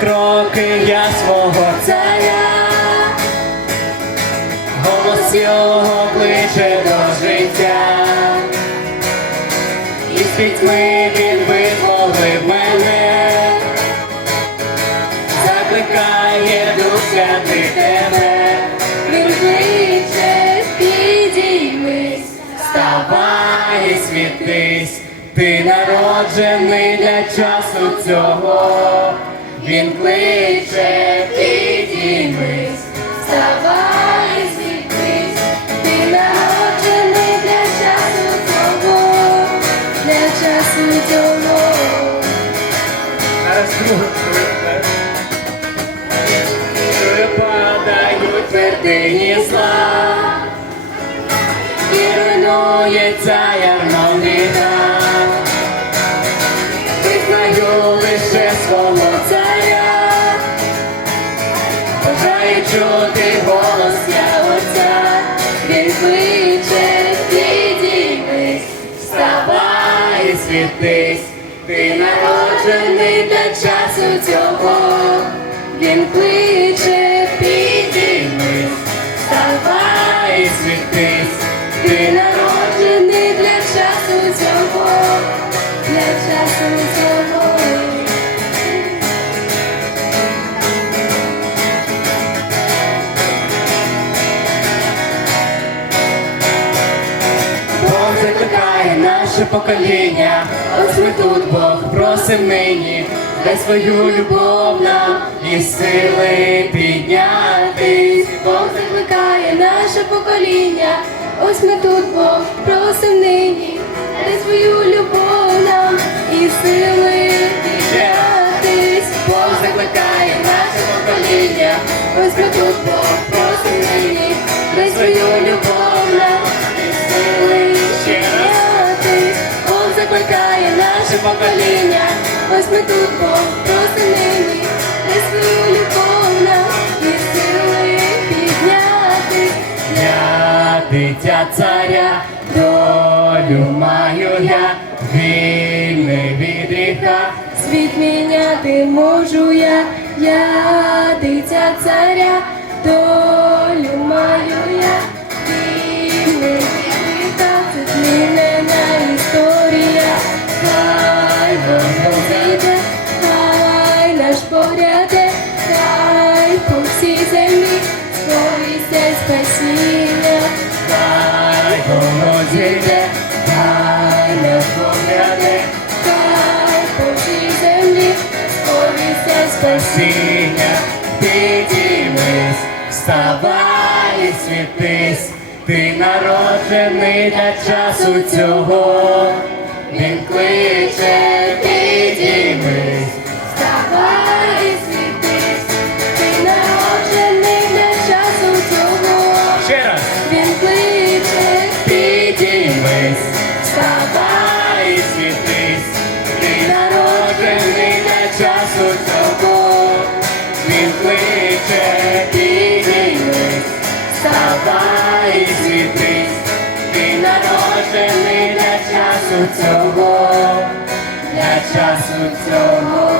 поки я свого царя. Голос його кличе до життя, і з пітьми він визволив мене, закликає Дух Святий тебе, Він підіймись, вставай світись, ти народжений для часу цього, він кличе, підіймись. вставай, світись, ти народжений для часу цього, для часу цього. Випадають твердині зла, і руйнується ярмовіна. Визнаю чути голос. Я отця, Він кличе, підіймись, вставай світись, ти народжений для часу цього. Він кличе, підіймись, Вставай світись, ти народжений наше покоління, ось ми тут Бог просим нині, дай свою любов нам і сили піднятись. Бог закликає наше покоління, ось ми тут Бог просим нині, дай свою любов нам і сили піднятись. Бог закликає наше покоління, Ось ми тут Бог просим нині, дай свою любов наше покоління, ось ми тут Бог просим нині, дай свою любов нам і сили піднятись. я дитя царя, долю маю я, вільний від гріха. Світ міняти можу я, я дитя царя, спасіння. Хай воно зійде, хай не погляне Хай по всій землі спасіння. спасіння, підіймись, вставай і світись, ти народжений для часу цього, вставай і світись, ти народжений для часу цього, він кличе, підіймись. Вставай і світись, ти народжений для часу цього, для часу цього.